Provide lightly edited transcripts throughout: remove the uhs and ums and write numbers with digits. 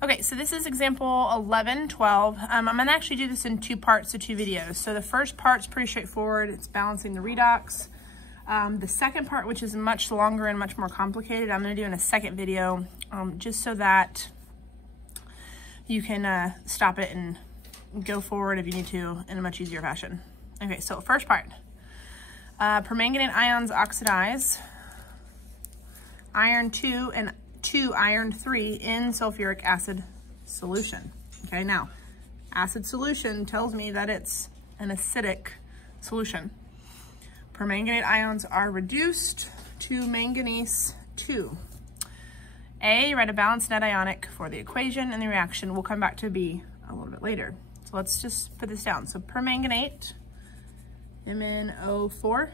Okay, so this is example 11, 12. I'm gonna actually do this in two parts, so two videos. So the first part's pretty straightforward. It's balancing the redox. The second part, which is much longer and much more complicated, I'm gonna do in a second video, just so that you can stop it and go forward if you need to in a much easier fashion. Okay, so first part. Permanganate ions oxidize iron 2 and 2 iron 3 in sulfuric acid solution. Okay, now acid solution tells me that it's an acidic solution. Permanganate ions are reduced to manganese 2. A, write a balanced net ionic for the equation, and the reaction will come back to B a little bit later. So let's just put this down. So permanganate, MnO4,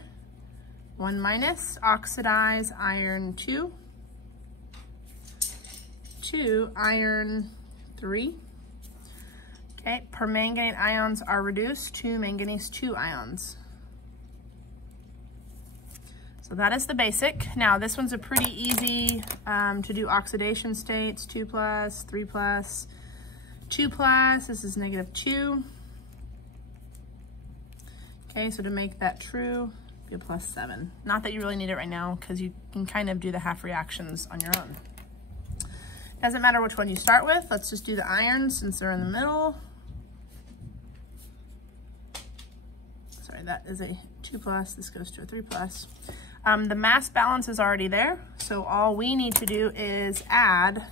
1 minus, oxidize iron 2, 2 iron 3. Okay, permanganate ions are reduced to manganese 2 ions. So that is the basic. Now this one's a pretty easy to do oxidation states, 2 plus, 3 plus, 2 plus, this is -2. Okay, so to make that true, be a +7. Not that you really need it right now, because you can kind of do the half reactions on your own. Doesn't matter which one you start with. Let's just do the irons since they're in the middle. Sorry, that is a 2 plus, this goes to a 3 plus. The mass balance is already there, so all we need to do is add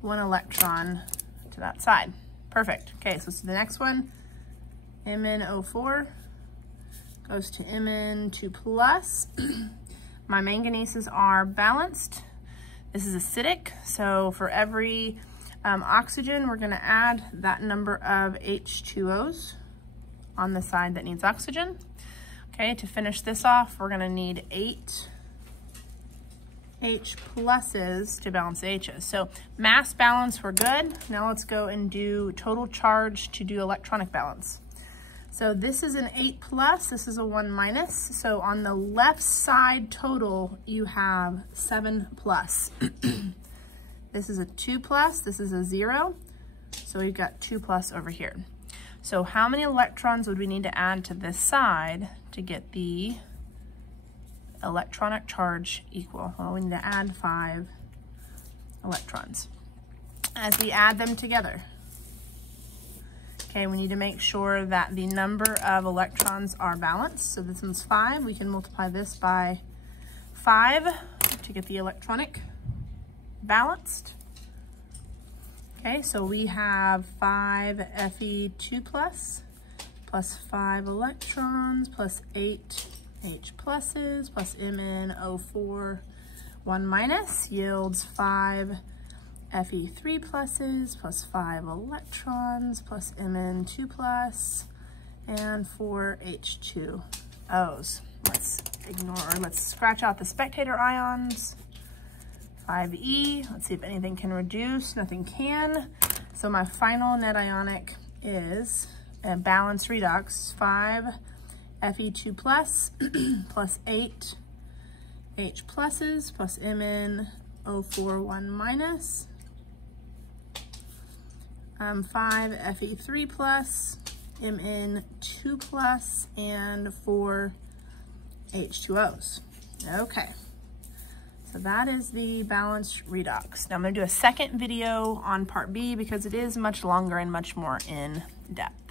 1 electron to that side. Perfect. Okay, so the next one, MnO4 goes to Mn2 plus. My manganeses are balanced. This is acidic, so for every oxygen, we're gonna add that number of H2Os on the side that needs oxygen. Okay, to finish this off, we're gonna need 8 H pluses to balance the H's. So mass balance, we're good. Now let's go and do total charge to do electronic balance. So this is an 8 plus, this is a 1 minus. So on the left side total, you have 7 plus. This is a 2 plus, this is a 0. So we've got 2 plus over here. So how many electrons would we need to add to this side to get the electronic charge equal? Well, we need to add 5 electrons. As we add them together, okay, we need to make sure that the number of electrons are balanced. So this one's 5. We can multiply this by 5 to get the electronic balanced. Okay, so we have 5 Fe2 plus 5 electrons plus 8 H pluses plus MnO4 1 minus yields 5 Fe3 pluses plus 5 electrons plus Mn2 plus and 4 H2Os. Let's scratch out the spectator ions. 5E, let's see if anything can reduce, nothing can. So my final net ionic is a balanced redox, 5 Fe2 plus plus 8 H pluses plus MnO4 1 minus, 5 Fe3 plus, Mn2 plus, and 4 H2Os. Okay. So that is the balanced redox. Now I'm gonna do a second video on part B because it is much longer and much more in depth.